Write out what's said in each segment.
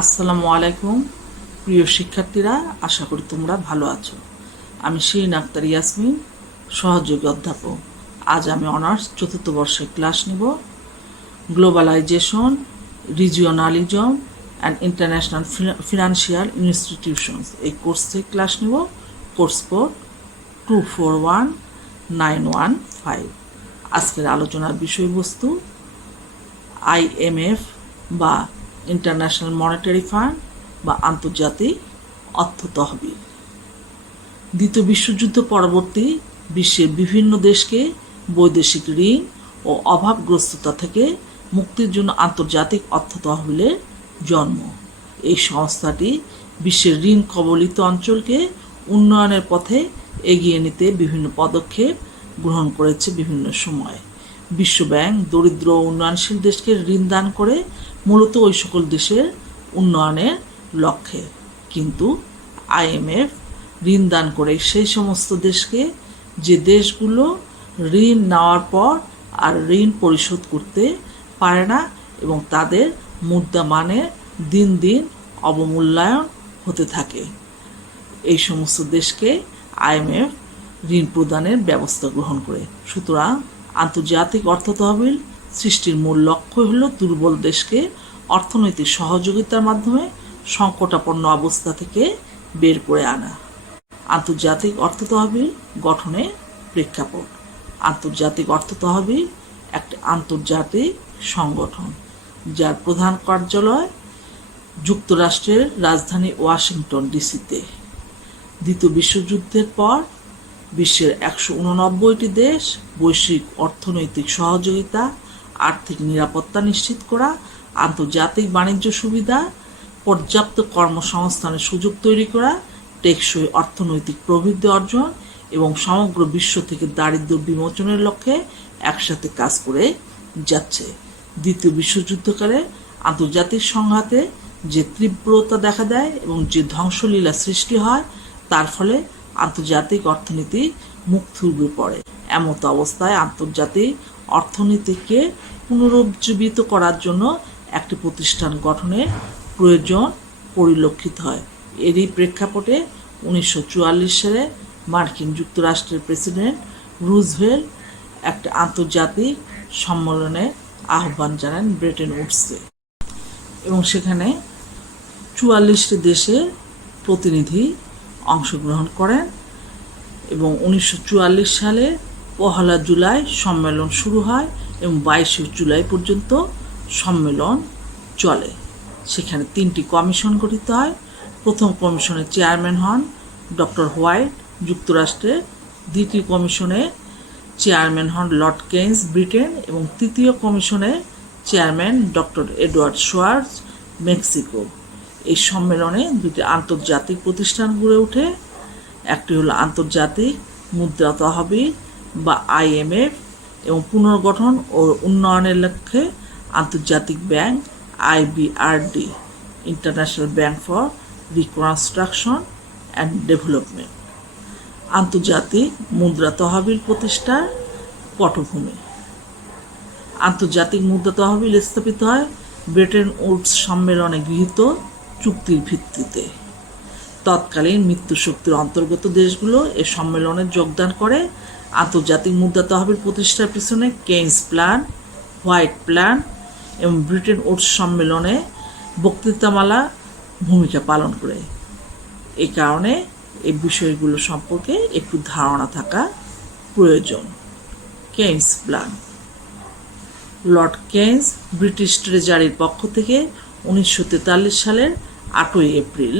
আসসালামু আলাইকুম প্রিয় শিক্ষার্থীরা, আশা করি তোমরা ভালো আছো। আমি শিরিন আক্তার ইয়াসমিন, সহযোগী অধ্যাপক। আজ আমি অনার্স চতুর্থ বর্ষের ক্লাস নিব। Globalization, regionalism and international financial institutions, এই কোর্স থেকে ক্লাস নিব। Course code 241915। আজকের আলোচনার বিষয়বস্তু IMF বা ইন্টারন্যাশনাল মনিটারি ফান্ড বা আন্তর্জাতিক অর্থ তহবিল। দ্বিতীয় বিশ্বযুদ্ধ পরবর্তী বিশ্বের বিভিন্ন দেশকে বৈদেশিক ঋণ ও অভাবগ্রস্ততা থেকে মুক্তির জন্য আন্তর্জাতিক অর্থ তহবিলের জন্ম। এই সংস্থাটি বিশ্বের ঋণ কবলিত অঞ্চলকে উন্নয়নের পথে এগিয়ে নিতে বিভিন্ন পদক্ষেপ গ্রহণ করেছে বিভিন্ন সময়ে। বিশ্বব্যাংক দরিদ্র ও উন্নয়নশীল দেশকে ঋণ দান করে মূলত ওই সকল দেশের উন্নয়নের লক্ষ্যে, কিন্তু IMF ঋণ দান করে সেই সমস্ত দেশকে যে দেশগুলো ঋণ নেওয়ার পর আর ঋণ পরিশোধ করতে পারে না এবং তাদের মুদ্রা মানে দিন দিন অবমূল্যায়ন হতে থাকে, এই সমস্ত দেশকে IMF ঋণ প্রদানের ব্যবস্থা গ্রহণ করে। সুতরাং আন্তর্জাতিক অর্থ তহবিল সৃষ্টির মূল লক্ষ্য হল দুর্বল দেশকে অর্থনৈতিক সহযোগিতার মাধ্যমে সংকটাপন্ন অবস্থা থেকে বের করে আনা। আন্তর্জাতিক অর্থ তহবিল গঠনের প্রেক্ষাপট। আন্তর্জাতিক অর্থ তহবিল একটি আন্তর্জাতিক সংগঠন যার প্রধান কার্যালয় যুক্তরাষ্ট্রের রাজধানী ওয়াশিংটন ডিসিতে। দ্বিতীয় বিশ্বযুদ্ধের পর বিশ্বের 189টি দেশ বৈশ্বিক অর্থনৈতিক সহযোগিতা, আর্থিক নিরাপত্তা নিশ্চিত করা, আন্তর্জাতিক বাণিজ্য সুবিধা, পর্যাপ্ত কর্মসংস্থানের সুযোগ তৈরি করা, টেকসই অর্থনৈতিক প্রবৃদ্ধি অর্জন এবং সমগ্র বিশ্ব থেকে দারিদ্র্য বিমোচনের লক্ষ্যে একসাথে কাজ করে যাচ্ছে। দ্বিতীয় বিশ্বযুদ্ধকালে আন্তর্জাতিক সংঘাতে যে তীব্রতা দেখা দেয় এবং যে ধ্বংসলীলা সৃষ্টি হয়, তার ফলে আন্তর্জাতিক অর্থনীতি মুখ থুবড়ে পড়ে। এমত অবস্থায় আন্তর্জাতিক অর্থনীতিকে পুনরুজ্জীবিত করার জন্য একটি প্রতিষ্ঠান গঠনের প্রয়োজন পরিলক্ষিত হয়। এরই প্রেক্ষাপটে 1944 সালে মার্কিন যুক্তরাষ্ট্রের প্রেসিডেন্ট রুজভেল্ট একটি আন্তর্জাতিক সম্মেলনের আহ্বান জানান ব্রেটন উডসে, এবং সেখানে 44টি দেশের প্রতিনিধি অংশগ্রহণ করেন এবং 1944 সালে 1 জুলাই সম্মেলন শুরু হয় এবং 22 জুলাই পর্যন্ত সম্মেলন চলে। সেখানে 3টি কমিশন গঠিত হয়। প্রথম কমিশনের চেয়ারম্যান হন ডক্টর হোয়াইট যুক্তরাষ্ট্রের, দ্বিতীয় কমিশনের চেয়ারম্যান হন লর্ড কেইন্স ব্রিটেন এবং তৃতীয় কমিশনের chairman doctor Edward Schwarz Mexico. এই সম্মেলনে দুটি আন্তর্জাতিক প্রতিষ্ঠান গড়ে ওঠে। একটি হলো আন্তর্জাতিক মুদ্রা তহবিল বা IMF এবং পুনর্গঠন ও উন্নয়নের লক্ষ্যে আন্তর্জাতিক bank IBRD, international bank for reconstruction and development. আন্তর্জাতিক মুদ্রা তহবিল প্রতিষ্ঠার পটভূমি। আন্তর্জাতিক মুদ্রা তহবিল স্থাপিত হয় ব্রেটন উডস সম্মেলনে গৃহীত চুক্তির ভিত্তিতে। তৎকালীন মিত্রশক্তির অন্তর্গত দেশগুলো এ সম্মেলনে যোগদান করে। আন্তর্জাতিক মুদ্রা তহবিল প্রতিষ্ঠার পিছনে কেইন্স প্ল্যান, হোয়াইট প্ল্যান এবং ব্রেটন উডস সম্মেলনে বক্তৃতামালা ভূমিকা পালন করে। এই কারণে এই বিষয়গুলো সম্পর্কে একটু ধারণা থাকা প্রয়োজন। Keynes plan. Lord Keynes British ট্রেজারির পক্ষ থেকে 1943 সালের 8 April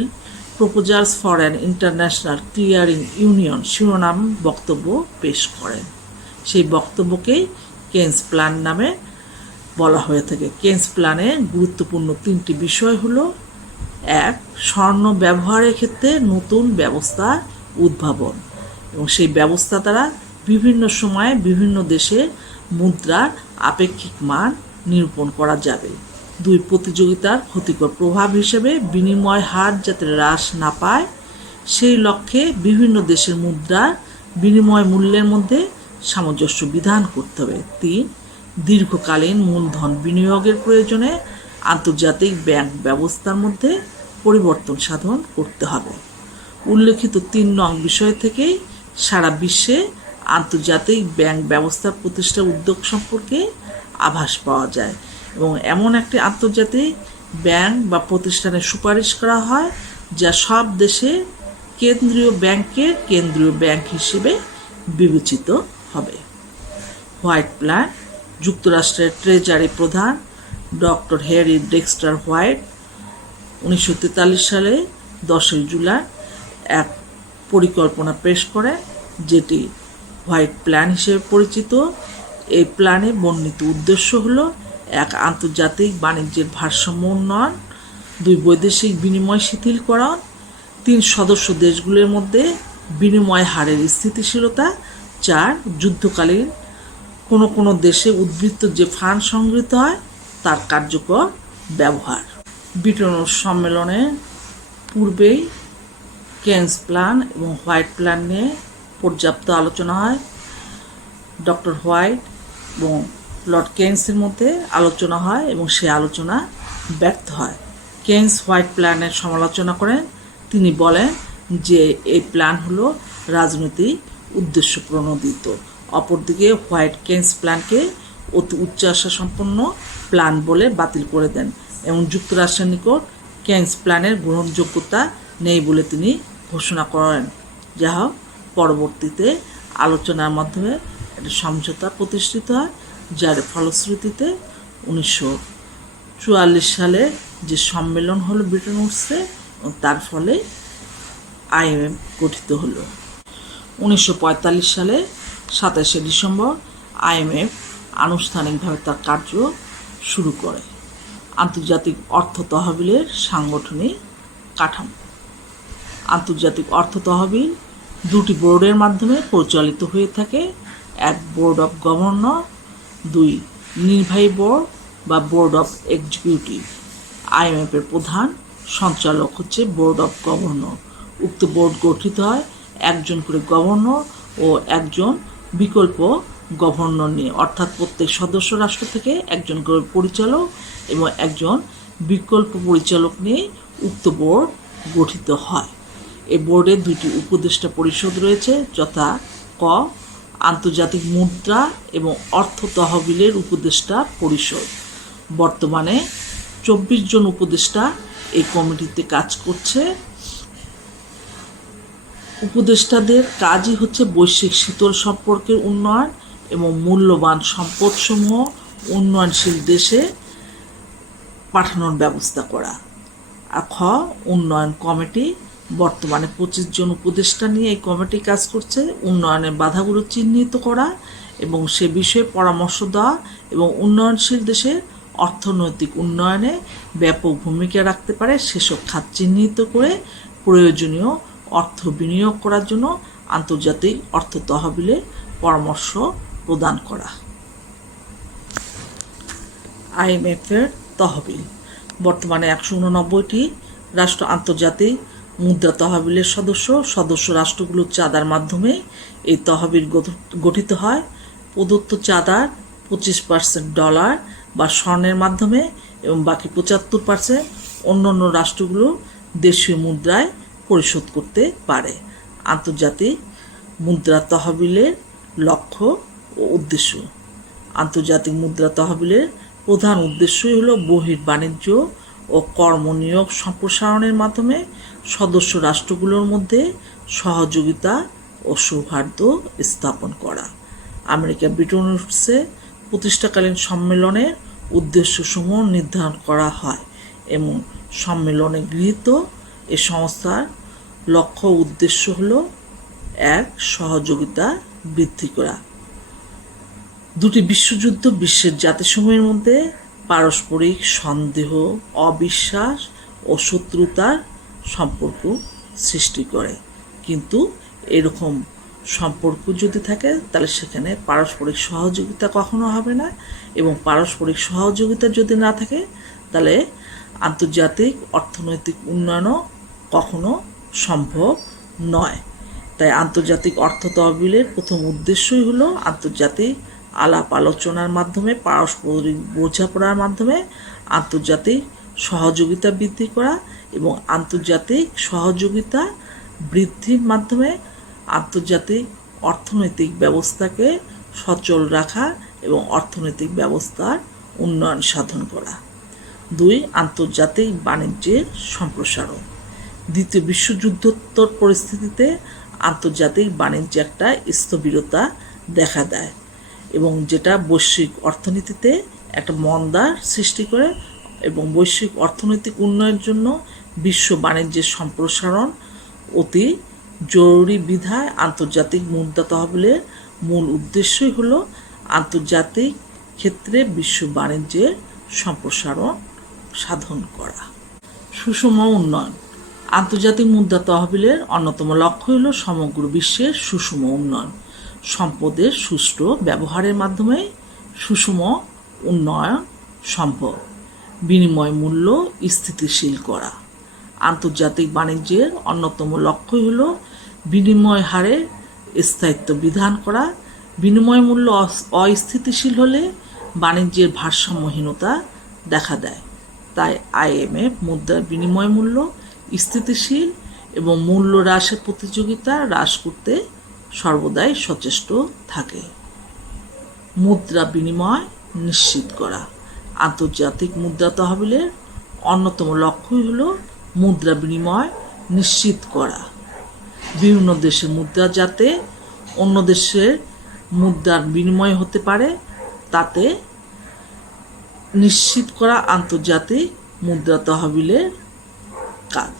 proposals for an international clearing union শিরোনাম বক্তব্য পেশ করেন। সেই বক্তব্যকেই কেইন্স প্ল্যান নামে বলা হয়ে থাকে। কেইন্স প্ল্যানে গুরুত্বপূর্ণ 3টি বিষয় হলো: 1. স্বর্ণ ব্যবহারের ক্ষেত্রে নতুন ব্যবস্থা উদ্ভাবন এবং সেই ব্যবস্থা দ্বারা বিভিন্ন সময়ে বিভিন্ন দেশের মুদ্রার আপেক্ষিক মান নিরূপণ করা যাবে। 2. প্রতিযোগিতার ক্ষতিকর প্রভাব হিসেবে বিনিময় হার যাতে হ্রাস না পায় সেই লক্ষ্যে বিভিন্ন দেশের মুদ্রার বিনিময় মূল্যের মধ্যে সামঞ্জস্য বিধান করতে হবে। 3. দীর্ঘকালীন মূলধন বিনিয়োগের প্রয়োজনে আন্তর্জাতিক ব্যাংক ব্যবস্থার মধ্যে পরিবর্তন সাধন করতে হবে। উল্লেখিত 3 নং বিষয় থেকেই সারা বিশ্বে আন্তর্জাতিক ব্যাংক ব্যবস্থার প্রতিষ্ঠার উদ্যোগ সম্পর্কে আভাস পাওয়া যায় এবং এমন একটি আন্তর্জাতিক ব্যাংক বা প্রতিষ্ঠানের সুপারিশ করা হয় যা সব দেশে কেন্দ্রীয় ব্যাংকের কেন্দ্রীয় ব্যাংক হিসেবে বিবেচিত হবে। White plan. যুক্তরাষ্ট্রের ট্রেজারি প্রধান ডক্টর হ্যারি ডেক্সটার হোয়াইট 1943 সালে 10 জুলাই এক পরিকল্পনা পেশ করে, যেটি হোয়াইট প্ল্যান হিসেবে পরিচিত। এই প্ল্যানে বর্ণিত উদ্দেশ্য হল এক আন্তর্জাতিক বাণিজ্যের ভারসাম্য উন্নয়ন, 2 বৈদেশিক বিনিময় শিথিলকরণ, 3 সদস্য দেশগুলোর মধ্যে বিনিময় হারের স্থিতিশীলতা, 4 যুদ্ধকালীন কোনো দেশে উদ্বৃত্ত যে ফান্ড সংগৃহীত হয় তার কার্যকর ব্যবহার। ব্রিটন সম্মেলনের পূর্বেই কেন্স প্ল্যান এবং হোয়াইট প্ল্যান নিয়ে পর্যাপ্ত আলোচনা হয়। ডক্টর হোয়াইট এবং লর্ড কেন্সের মধ্যে আলোচনা হয় এবং সে আলোচনা ব্যর্থ হয়। কেন্স হোয়াইট প্ল্যানের সমালোচনা করেন। তিনি বলেন যে এই প্ল্যান হলো রাজনৈতিক উদ্দেশ্য প্রণোদিত। অপরদিকে হোয়াইট কেন্স প্ল্যানকে অতি উচ্চ আশা সম্পন্ন প্ল্যান বলে বাতিল করে দেন এবং যুক্তরাষ্ট্রের নিকট কেন্স প্ল্যানের গ্রহণযোগ্যতা নেই বলে তিনি ঘোষণা করেন। যা হোক, পরবর্তীতে আলোচনার মাধ্যমে একটা সমঝোতা প্রতিষ্ঠিত হয়, যার ফলশ্রুতিতে 1944 সালে যে সম্মেলন হলো ব্রিটেন উডসে, তার ফলে IMF গঠিত হলো। 1945 সালে 27 ডিসেম্বর IMF আনুষ্ঠানিকভাবে তার কার্য শুরু করে। আন্তর্জাতিক অর্থ তহবিলের সাংগঠনিক কাঠামো। আন্তর্জাতিক অর্থ তহবিল 2টি বোর্ডের মাধ্যমে পরিচালিত হয়ে থাকে। 1 বোর্ড অফ গভর্নর, 2 নির্বাহী বোর্ড বা বোর্ড অফ এক্সিকিউটিভ। IMF এর প্রধান সঞ্চালক হচ্ছে বোর্ড অফ গভর্নর। উক্ত বোর্ড গঠিত হয় 1জন করে গভর্নর ও 1জন বিকল্প গভর্নর নিয়ে, অর্থাৎ প্রত্যেক সদস্য রাষ্ট্র থেকে 1জন করে পরিচালক এবং 1জন বিকল্প পরিচালক নিয়ে উক্ত বোর্ড গঠিত হয়। এই বোর্ডে 2টি উপদেষ্টা পরিষদ রয়েছে, যথা ক আন্তর্জাতিক মুদ্রা এবং অর্থ তহবিলের উপদেষ্টা পরিষদ। বর্তমানে 24 জন উপদেষ্টা এই কমিটিতে কাজ করছে। উপদেষ্টাদের কাজই হচ্ছে বৈশ্বিক শীতল সম্পর্কের উন্নয়ন এবং মূল্যবান সম্পদসমূহ উন্নয়নশীল দেশে পাঠানোর ব্যবস্থা করা। আর খ উন্নয়ন কমিটি। বর্তমানে 25 জন উপদেষ্টা নিয়ে এই কমিটি কাজ করছে। উন্নয়নের বাধাগুলো চিহ্নিত করা এবং সে বিষয়ে পরামর্শ দেওয়া এবং উন্নয়নশীল দেশের অর্থনৈতিক উন্নয়নে ব্যাপক ভূমিকা রাখতে পারে সেসব খাত চিহ্নিত করে প্রয়োজনীয় অর্থ বিনিয়োগ করার জন্য আন্তর্জাতিক অর্থ তহবিলে পরামর্শ প্রদান করা। IMF এর তহবিল। বর্তমানে 189টি রাষ্ট্র আন্তর্জাতিক মুদ্রা তহবিলের সদস্য রাষ্ট্রগুলোর চাঁদার মাধ্যমে এই তহবিল গঠিত হয়। প্রদত্ত চাঁদার 25% ডলার বা স্বর্ণের মাধ্যমে এবং বাকি 75% অন্যান্য রাষ্ট্রগুলো দেশীয় মুদ্রায় পরিশোধ করতে পারে। আন্তর্জাতিক মুদ্রা তহবিলের লক্ষ্য ও উদ্দেশ্য। আন্তর্জাতিক মুদ্রা তহবিলের প্রধান উদ্দেশ্যই হলো বহির্বাণিজ্য ও কর্মনিয়োগ সম্প্রসারণের মাধ্যমে সদস্য রাষ্ট্রগুলোর মধ্যে সহযোগিতা ও সৌহার্দ্য স্থাপন করা। আমেরিকা ব্রিটেন উডসে প্রতিষ্ঠাকালীন সম্মেলনের উদ্দেশ্যসমূহ নির্ধারণ করা হয় এবং সম্মেলনে গৃহীত এ সংস্থার লক্ষ্য উদ্দেশ্য হল 1 সহযোগিতা বৃদ্ধি করা। 2টি বিশ্বযুদ্ধ বিশ্বের জাতিসমূহের মধ্যে পারস্পরিক সন্দেহ, অবিশ্বাস ও শত্রুতার সম্পর্ক সৃষ্টি করে, কিন্তু এরকম সম্পর্ক যদি থাকে তাহলে সেখানে পারস্পরিক সহযোগিতা কখনো হবে না এবং পারস্পরিক সহযোগিতা যদি না থাকে তাহলে আন্তর্জাতিক অর্থনৈতিক উন্নয়নও কখনো সম্ভব নয়। তাই আন্তর্জাতিক অর্থ তহবিলের প্রথম উদ্দেশ্যই হলো আন্তর্জাতিক আলাপ আলোচনার মাধ্যমে, পারস্পরিক বোঝাপড়ার মাধ্যমে আন্তর্জাতিক সহযোগিতা বৃদ্ধি করা এবং আন্তর্জাতিক সহযোগিতা বৃদ্ধির মাধ্যমে আন্তর্জাতিক অর্থনৈতিক ব্যবস্থাকে সচল রাখা এবং অর্থনৈতিক ব্যবস্থার উন্নয়ন সাধন করা। 2. আন্তর্জাতিক বাণিজ্যের সম্প্রসারণ। দ্বিতীয় বিশ্বযুদ্ধোত্তর পরিস্থিতিতে আন্তর্জাতিক বাণিজ্যে একটা স্থবিরতা দেখা দেয় এবং যেটা বৈশ্বিক অর্থনীতিতে একটা মন্দার সৃষ্টি করে এবং বৈশ্বিক অর্থনৈতিক উন্নয়নের জন্য বিশ্ব বাণিজ্যের সম্প্রসারণ অতি জরুরি বিধায় আন্তর্জাতিক মুদ্রা তহবিলের মূল উদ্দেশ্যই হলো আন্তর্জাতিক ক্ষেত্রে বিশ্ব বাণিজ্যের সম্প্রসারণ সাধন করা। সুষম উন্নয়ন। আন্তর্জাতিক মুদ্রা তহবিলের অন্যতম লক্ষ্য হল সমগ্র বিশ্বের সুষম উন্নয়ন। সম্পদের সুষ্ঠু ব্যবহারের মাধ্যমে সুষম উন্নয়ন সম্ভব। বিনিময় মূল্য স্থিতিশীল করা। আন্তর্জাতিক বাণিজ্যের অন্যতম লক্ষ্যই হল বিনিময় হারের স্থায়িত্ব বিধান করা। বিনিময় মূল্য অস্থিতিশীল হলে বাণিজ্যের ভারসাম্যহীনতা দেখা দেয়। তাই IMF মুদ্রার বিনিময় মূল্য স্থিতিশীল এবং মূল্য হ্রাসের প্রতিযোগিতা হ্রাস করতে সর্বদাই সচেষ্ট থাকে। মুদ্রা বিনিময় নিশ্চিত করা। আন্তর্জাতিক মুদ্রা তহবিলের অন্যতম লক্ষ্যই হল মুদ্রা বিনিময় নিশ্চিত করা। বিভিন্ন দেশের মুদ্রা যাতে অন্য দেশের মুদ্রার বিনিময় হতে পারে তাতে নিশ্চিত করা আন্তর্জাতিক মুদ্রা তহবিলের কাজ।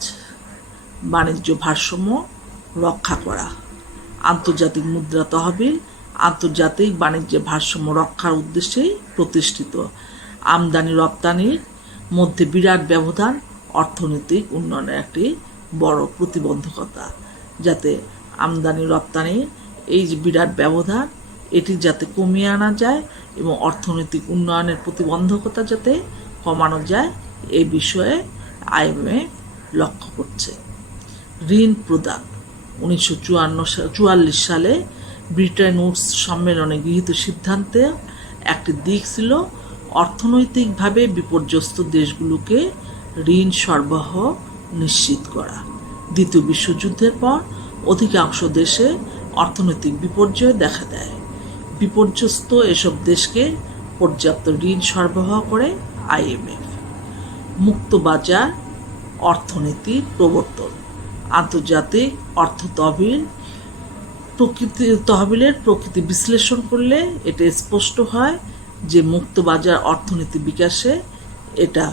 বাণিজ্য ভারসাম্য রক্ষা করা। আন্তর্জাতিক মুদ্রা তহবিল আন্তর্জাতিক বাণিজ্যের ভারসাম্য রক্ষার উদ্দেশ্যেই প্রতিষ্ঠিত। আমদানি রপ্তানির মধ্যে বিরাট ব্যবধান অর্থনৈতিক উন্নয়নের একটি বড় প্রতিবন্ধকতা। যাতে আমদানি রপ্তানির এই যে বিরাট ব্যবধান এটি যাতে কমিয়ে আনা যায় এবং অর্থনৈতিক উন্নয়নের প্রতিবন্ধকতা যাতে কমানো যায় এই বিষয়ে IMF লক্ষ্য করছে। ঋণ প্রদান। 1944 সালে ব্রিটেন উডস সম্মেলনে গৃহীত সিদ্ধান্তে একটি দিক ছিল অর্থনৈতিকভাবে বিপর্যস্ত দেশগুলোকে ঋণ সরবরাহ নিশ্চিত করা। দ্বিতীয় বিশ্বযুদ্ধের পর অধিকাংশ দেশে অর্থনৈতিক বিপর্যয় দেখা দেয়। বিপর্যস্ত এসব দেশকে পর্যাপ্ত ঋণ সরবরাহ করে IMF। মুক্ত বাজার অর্থনীতির প্রবর্তন। আন্তর্জাতিক অর্থ তহবিলের প্রকৃতি বিশ্লেষণ করলে এটা স্পষ্ট হয় যে মুক্ত বাজার অর্থনীতি বিকাশে এটা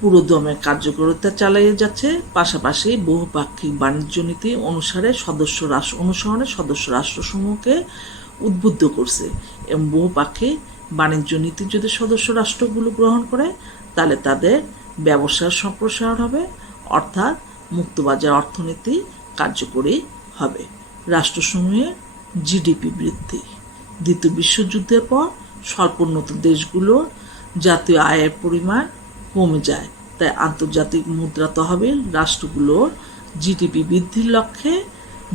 পুরোদমে কার্যকরিতা চালিয়ে যাচ্ছে। পাশাপাশি বহুপাক্ষিক বাণিজ্য নীতি অনুসরণে সদস্য রাষ্ট্রসমূহকে উদ্বুদ্ধ করছে এবং বহুপাক্ষিক বাণিজ্য নীতি যদি সদস্য রাষ্ট্রগুলো গ্রহণ করে তাহলে তাদের ব্যবসার সম্প্রসারণ হবে, অর্থাৎ মুক্তবাজার অর্থনীতি কার্যকরী হবে। রাষ্ট্রসমূহের GDP বৃদ্ধি। দ্বিতীয় বিশ্বযুদ্ধের পর স্বল্পোন্নত দেশগুলোর জাতীয় আয়ের পরিমাণ কমে যায়, তাই আন্তর্জাতিক মুদ্রা তহবিল রাষ্ট্রগুলোর GDP বৃদ্ধির লক্ষ্যে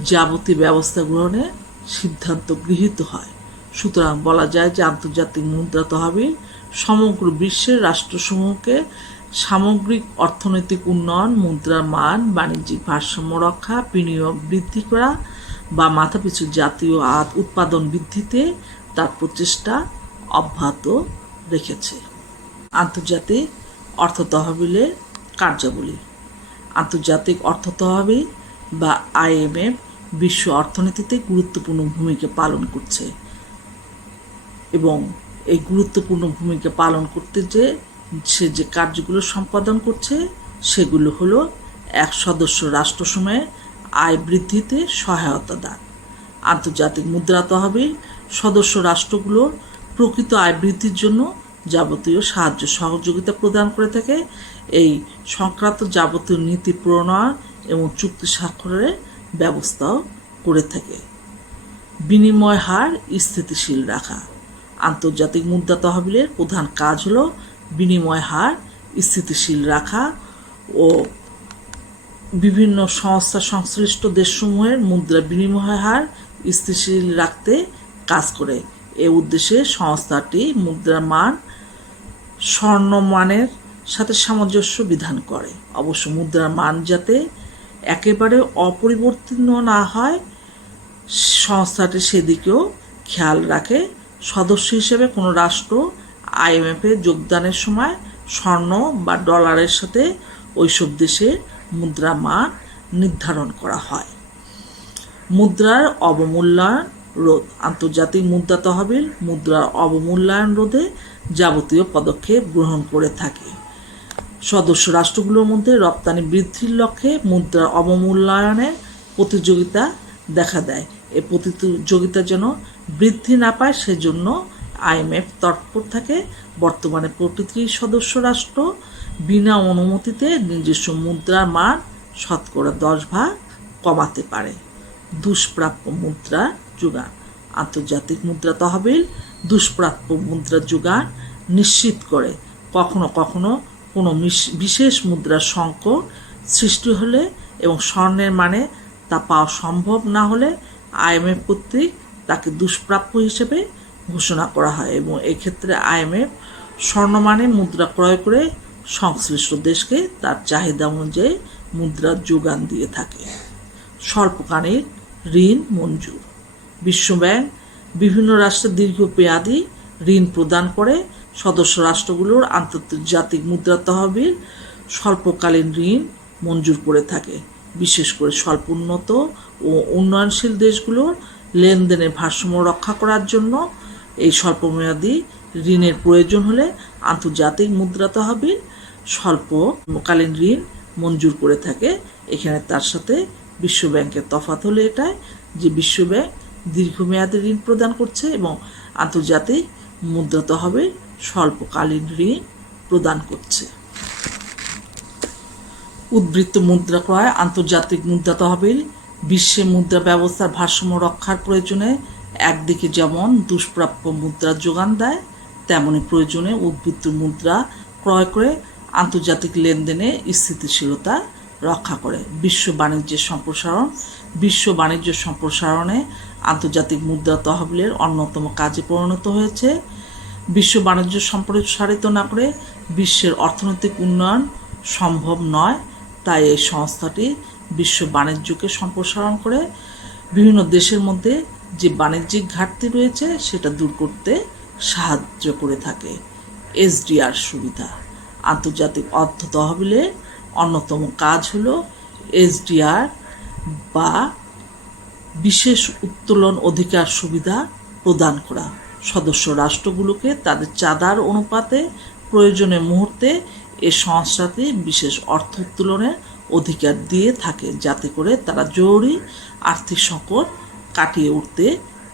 যাবতীয় ব্যবস্থা গ্রহণের সিদ্ধান্ত গৃহীত হয়। সুতরাং বলা যায় যে আন্তর্জাতিক মুদ্রা তহবিল সমগ্র বিশ্বের রাষ্ট্রসমূহকে সামগ্রিক অর্থনৈতিক উন্নয়ন, মুদ্রার মান, বাণিজ্যিক ভারসাম্য রক্ষা, বিনিয়োগ বৃদ্ধি করা বা মাথাপিছু জাতীয় উৎপাদন বৃদ্ধিতে তার প্রচেষ্টা অব্যাহত রেখেছে। আন্তর্জাতিক অর্থ তহবিলের কার্যাবলী। আন্তর্জাতিক অর্থ তহবিল বা IMF বিশ্ব অর্থনীতিতে গুরুত্বপূর্ণ ভূমিকা পালন করছে এবং এই গুরুত্বপূর্ণ ভূমিকা পালন করতে সে যে কার্যগুলো সম্পাদন করছে সেগুলো হলো এক সদস্য রাষ্ট্রসমূহের আয় বৃদ্ধিতে সহায়তা দান। আন্তর্জাতিক মুদ্রা তহবিল সদস্য রাষ্ট্রগুলোর প্রকৃত আয় বৃদ্ধির জন্য যাবতীয় সাহায্য সহযোগিতা প্রদান করে থাকে। এই সংক্রান্ত যাবতীয় নীতি প্রণয়ন এবং চুক্তি স্বাক্ষরের ব্যবস্থাও করে থাকে। বিনিময় হার স্থিতিশীল রাখা। আন্তর্জাতিক মুদ্রা তহবিলের প্রধান কাজ হলো বিনিময় হার স্থিতিশীল রাখা ও বিভিন্ন সংস্থা সংশ্লিষ্ট দেশসমূহের মুদ্রা বিনিময় হার স্থিতিশীল রাখতে কাজ করে এ উদ্দেশ্যে সংস্থাটি মুদ্রার মান স্বর্ণমানের সাথে সামঞ্জস্য বিধান করে। অবশ্য মুদ্রার মান যাতে একেবারে অপরিবর্তিত না হয় সংস্থাটি সেদিকেও খেয়াল রাখে। সদস্য হিসেবে কোনো রাষ্ট্র আইএমএফে যোগদানের সময় স্বর্ণ বা ডলারের সাথে ওইসব দেশের মুদ্রা মান নির্ধারণ করা হয়। মুদ্রার অবমূল্যায়ন রোধ। আন্তর্জাতিক মুদ্রা তহবিল মুদ্রার অবমূল্যায়ন রোধে যাবতীয় পদক্ষেপ গ্রহণ করে থাকে। সদস্য রাষ্ট্রগুলোর মধ্যে রপ্তানি বৃদ্ধির লক্ষ্যে মুদ্রার অবমূল্যায়নের প্রতিযোগিতা দেখা দেয়। এ প্রতিযোগিতা যেন বৃদ্ধি না পায় সেজন্য আইএমএফ তৎপর থাকে। বর্তমানে প্রতিটি সদস্য রাষ্ট্র বিনা অনুমতিতে নিজস্ব মুদ্রার মান 10% কমাতে পারে। দুষ্প্রাপ্য মুদ্রা যোগান। আন্তর্জাতিক মুদ্রা তহবিল দুষ্প্রাপ্য মুদ্রা যোগান নিশ্চিত করে। কখনো কখনো কোনো বিশেষ মুদ্রার সংকট সৃষ্টি হলে এবং স্বর্ণের মানে তা পাওয়া সম্ভব না হলে আইএমএফ কর্তৃক তাকে দুষ্প্রাপ্য হিসেবে ঘোষণা করা হয় এবং এক্ষেত্রে আইএমএফ স্বর্ণমানে মুদ্রা ক্রয় করে সংশ্লিষ্ট দেশকে তার চাহিদা অনুযায়ী মুদ্রার যোগান দিয়ে থাকে। স্বল্পকালীন ঋণ মঞ্জুর। বিশ্বব্যাংক বিভিন্ন রাষ্ট্রের দীর্ঘমেয়াদী ঋণ প্রদান করে। সদস্য রাষ্ট্রগুলোর আন্তর্জাতিক মুদ্রা তহবিল স্বল্পকালীন ঋণ মঞ্জুর করে থাকে। বিশেষ করে স্বল্প উন্নত ও উন্নয়নশীল দেশগুলোর লেনদেনের ভারসাম্য রক্ষা করার জন্য এই স্বল্পমেয়াদী ঋণের প্রয়োজন হলে আন্তর্জাতিক মুদ্রা তহবিল স্বল্পকালীন ঋণ মঞ্জুর করে থাকে। এখানে তার সাথে বিশ্বব্যাংকের তফাৎ হলে এটাই যে বিশ্বব্যাংক দীর্ঘমেয়াদী ঋণ প্রদান করছে এবং আন্তর্জাতিক মুদ্রা তহবিল স্বল্পকালীন ঋণ প্রদান করছে। উদ্বৃত্ত মুদ্রা ক্রয়। আন্তর্জাতিক মুদ্রা তহবিল বিশ্বে মুদ্রা ব্যবস্থার ভারসাম্য রক্ষার প্রয়োজনে একদিকে যেমন দুষ্প্রাপ্য মুদ্রার যোগান দেয়, তেমনি প্রয়োজনে উদ্বৃত্ত মুদ্রা ক্রয় করে আন্তর্জাতিক লেনদেনে স্থিতিশীলতা রক্ষা করে। বিশ্ব বাণিজ্য সম্প্রসারণে আন্তর্জাতিক মুদ্রা তহবিলের অন্যতম কাজে পরিণত হয়েছে। বিশ্ব বাণিজ্য সম্প্রসারিত না করে বিশ্বের অর্থনৈতিক উন্নয়ন সম্ভব নয়। তাই এই সংস্থাটি বিশ্ব বাণিজ্যকে সম্প্রসারণ করে বিভিন্ন দেশের মধ্যে যে বাণিজ্যিক ঘাটতি রয়েছে সেটা দূর করতে সাহায্য করে থাকে। এসডিআর সুবিধা। আন্তর্জাতিক অর্থ তহবিলের অন্যতম কাজ হলো এসডিআর বা বিশেষ উত্তোলন অধিকার সুবিধা প্রদান করা। সদস্য রাষ্ট্রগুলোকে তাদের চাঁদার অনুপাতে প্রয়োজনের মুহূর্তে এ সংস্থাটি বিশেষ অর্থ উত্তোলনের অধিকার দিয়ে থাকে যাতে করে তারা জরুরি আর্থিক সংকট কাটিয়ে উঠতে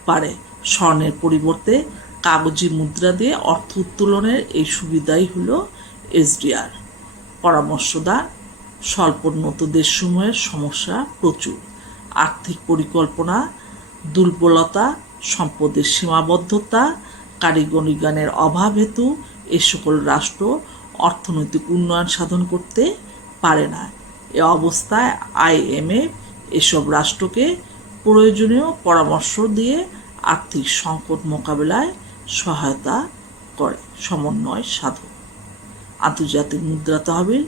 পারে। স্বর্ণের পরিবর্তে কাগজি মুদ্রা দিয়ে অর্থ উত্তোলনের এই সুবিধাই হলো এসডিআর। পরামর্শদান। স্বল্পোন্নত দেশসমূহের সমস্যা প্রচুর। আর্থিক পরিকল্পনা দুর্বলতা, সম্পদের সীমাবদ্ধতা, কারিগরি জ্ঞানের অভাব হেতু এ সকল রাষ্ট্র অর্থনৈতিক উন্নয়ন সাধন করতে পারে না। এ অবস্থায় আইএমএফ এসব রাষ্ট্রকে প্রয়োজনীয় পরামর্শ দিয়ে আর্থিক সংকট মোকাবেলায় সহায়তা করে। সমন্বয় সাধন। আন্তর্জাতিক মুদ্রা তহবিল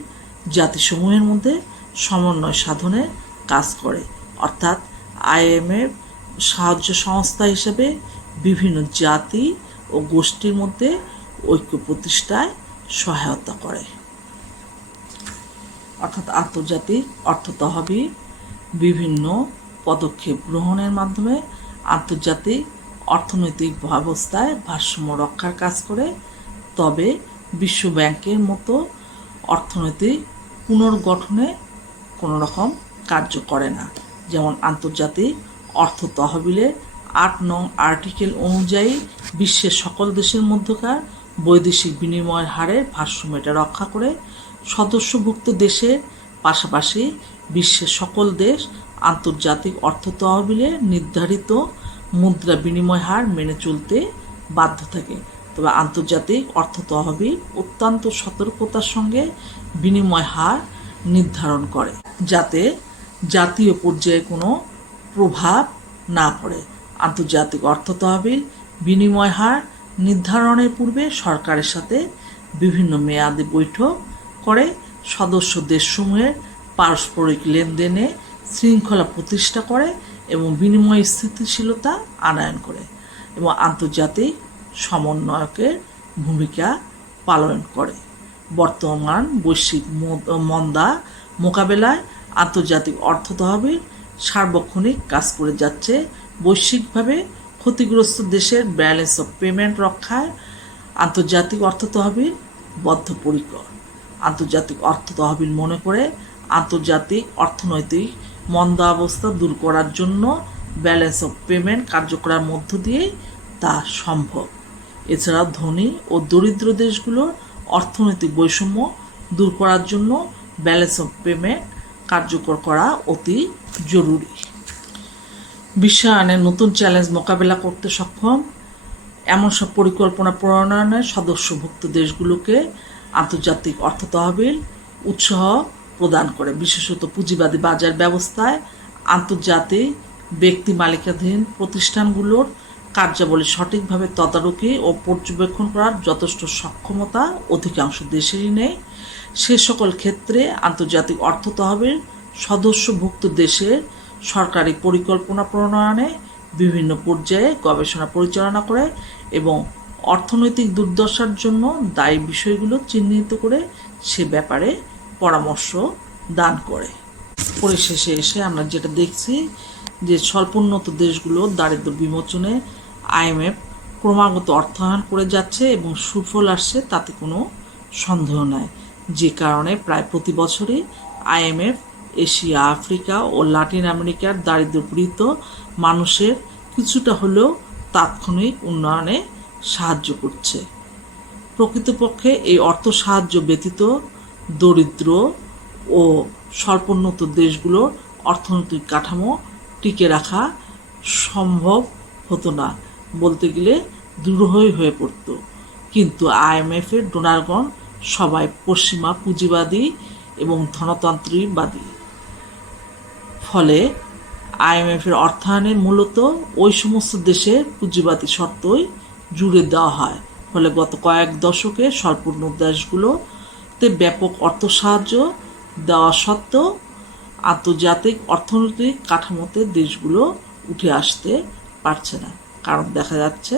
জাতিসমূহের মধ্যে সমন্বয় সাধনের কাজ করে, অর্থাৎ আইএমএফ সাহায্য সংস্থা হিসেবে বিভিন্ন জাতি ও গোষ্ঠীর মধ্যে ঐক্য প্রতিষ্ঠায় সহায়তা করে। অর্থাৎ আন্তর্জাতিক অর্থ তহবিল বিভিন্ন পদক্ষেপ গ্রহণের মাধ্যমে আন্তর্জাতিক অর্থনৈতিক ব্যবস্থায় ভারসাম্য রক্ষার কাজ করে, তবে বিশ্ব ব্যাংকের মতো অর্থনৈতিক পুনর্গঠনে কোনো রকম কার্য করে না। যেমন আন্তর্জাতিক অর্থ তহবিলের 8 নং আর্টিকেল অনুযায়ী বিশ্বের সকল দেশের মধ্যকার বৈদেশিক বিনিময়ের হারের ভারসাম্য এটা রক্ষা করে। সদস্যভুক্ত দেশের পাশাপাশি বিশ্বের সকল দেশ আন্তর্জাতিক অর্থ তহবিলের নির্ধারিত মুদ্রা বিনিময় হার মেনে চলতে বাধ্য থাকে। তবে আন্তর্জাতিক অর্থ তহবিল অত্যন্ত সতর্কতার সঙ্গে বিনিময় হার নির্ধারণ করে যাতে জাতীয় পর্যায়ে কোনো প্রভাব না পড়ে। আন্তর্জাতিক অর্থ তহবিল বিনিময় হার নির্ধারণের পূর্বে সরকারের সাথে বিভিন্ন মেয়াদে বৈঠক করে সদস্য দেশসমূহের পারস্পরিক লেনদেনে শৃঙ্খলা প্রতিষ্ঠা করে এবং বিনিময় স্থিতিশীলতা আনয়ন করে এবং আন্তর্জাতিক সমন্বয়কের ভূমিকা পালন করে। বর্তমান বৈশ্বিক মন্দা মোকাবেলায় আন্তর্জাতিক অর্থ তহবিল সার্বক্ষণিক কাজ করে যাচ্ছে। বৈশ্বিকভাবে ক্ষতিগ্রস্ত দেশের ব্যালেন্স অফ পেমেন্ট রক্ষায় আন্তর্জাতিক অর্থ তহবিল বদ্ধপরিকর। আন্তর্জাতিক অর্থ তহবিল মনে করে আন্তর্জাতিক অর্থনৈতিক মন্দা অবস্থা দূর করার জন্য ব্যালেন্স অফ পেমেন্ট কার্যকরের মধ্য দিয়ে তা সম্ভব। এছাড়া ধনী ও দরিদ্র দেশগুলোর অর্থনৈতিক বৈষম্য দূর করার জন্য ব্যালেন্স অফ পেমেন্ট কার্যকর করা অতি জরুরি। বিশ্বায়নের নতুন চ্যালেঞ্জ মোকাবেলা করতে সক্ষম এমন সব পরিকল্পনা প্রণয়নে সদস্যভুক্ত দেশগুলোকে আন্তর্জাতিক অর্থ তহবিল উৎসাহ প্রদান করে। বিশেষত পুঁজিবাদী বাজার ব্যবস্থায় আন্তর্জাতিক ব্যক্তি মালিকাধীন প্রতিষ্ঠানগুলোর কার্যাবলী সঠিকভাবে তদারকি ও পর্যবেক্ষণ করার যথেষ্ট সক্ষমতা অধিকাংশ দেশেরই নেই। সে সকল ক্ষেত্রে আন্তর্জাতিক অর্থ তহবিল সদস্যভুক্ত দেশের সরকারি পরিকল্পনা প্রণয়নে বিভিন্ন পর্যায়ে গবেষণা পরিচালনা করে এবং অর্থনৈতিক দুর্দশার জন্য দায়ী বিষয়গুলো চিহ্নিত করে সে ব্যাপারে পরামর্শ দান করে। পরিশেষে এসে আমরা যেটা দেখছি যে স্বল্পোন্নত দেশগুলো দারিদ্র বিমোচনে IMF ক্রমাগত অর্থায়ন করে যাচ্ছে এবং সুফল আসছে, তাতে কোনো সন্দেহ নাই। যে কারণে প্রায় প্রতি বছরই IMF এশিয়া, আফ্রিকা ও লাতিন আমেরিকার দারিদ্রপীড়িত মানুষের কিছুটা হলেও তাৎক্ষণিক উন্নয়নে সাহায্য করছে। প্রকৃতপক্ষে এই অর্থ সাহায্য ব্যতীত দরিদ্র ও স্বল্পোন্নত দেশগুলোর অর্থনৈতিক কাঠামো টিকে রাখা সম্ভব হতো না, বলতে গেলে দুরূহই হয়ে পড়ত। কিন্তু IMF-এর ডোনারগণ সবাই পশ্চিমা পুঁজিবাদী এবং ধনতান্ত্রিকবাদী। ফলে IMF-এর অর্থায়নে মূলত ওই সমস্ত দেশের পুঁজিবাদী শর্তই জুড়ে দেওয়া হয়। ফলে গত কয়েক দশকে স্বল্পোন্নত দেশগুলোতে ব্যাপক অর্থ সাহায্য দেওয়া সত্ত্বেও আন্তর্জাতিক অর্থনৈতিক কাঠামোতে দেশগুলো উঠে আসতে পারছে না। কারণ দেখা যাচ্ছে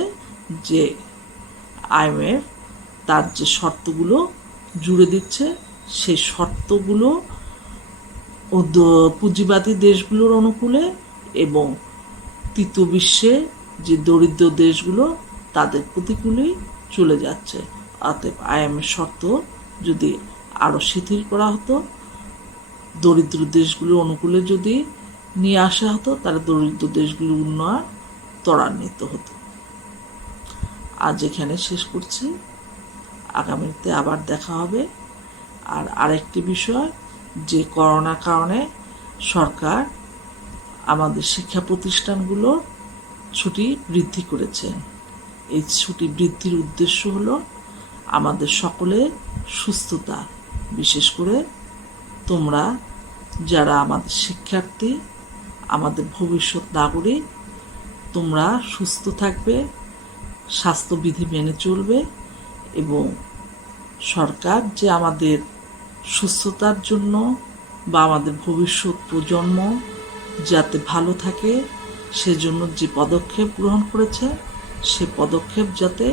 যে IMF তার যে শর্তগুলো জুড়ে দিচ্ছে সেই শর্তগুলো পুঁজিবাদী দেশগুলোর অনুকূলে এবং তৃতীয় বিশ্বে যে দরিদ্র দেশগুলো তাদের প্রতিকূলেই চলে যাচ্ছে। অতএব IMF শর্ত যদি আরও শিথিল করা হতো, দরিদ্র দেশগুলোর অনুকূলে যদি নিয়ে আসা হতো, তাহলে দরিদ্র দেশগুলোর উন্নয়ন ত্বরান্বিত হতো। আজ এখানে শেষ করছি, আগামীতে আবার দেখা হবে। আর আরেকটি বিষয় যে করোনার কারণে সরকার আমাদের শিক্ষা প্রতিষ্ঠানগুলোর ছুটি বৃদ্ধি করেছেন। এই ছুটি বৃদ্ধির উদ্দেশ্য হলো আমাদের সকলের সুস্থতা, বিশেষ করে তোমরা যারা আমাদের শিক্ষার্থী, আমাদের ভবিষ্যৎ নাগরিক, তোমরা সুস্থ থাকবে, স্বাস্থ্যবিধি মেনে চলবে এবং সরকার যে আমাদের সুস্থতার জন্য বা আমাদের ভবিষ্যৎ প্রজন্ম যাতে ভালো থাকে সেজন্য যে পদক্ষেপ গ্রহণ করেছে সে পদক্ষেপ যাতে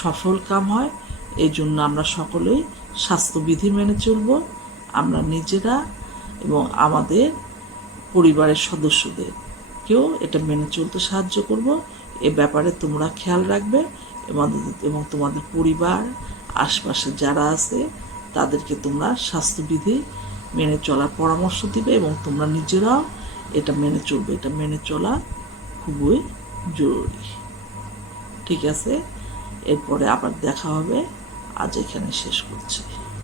সফল কাম হয়, এই জন্য আমরা সকলেই স্বাস্থ্যবিধি মেনে চলব। আমরা নিজেরা এবং আমাদের পরিবারের সদস্যদেরকেও এটা মেনে চলতে সাহায্য করব। এ ব্যাপারে তোমরা খেয়াল রাখবে এবং তোমাদের পরিবার আশপাশে যারা আছে তাদেরকে তোমরা স্বাস্থ্যবিধি মেনে চলার পরামর্শ দিবে এবং তোমরা নিজেরাও এটা মেনে চলবে। এটা মেনে চলা খুবই জরুরি। ঠিক আছে, এরপরে আবার দেখা হবে। আজ এখানে শেষ করছি।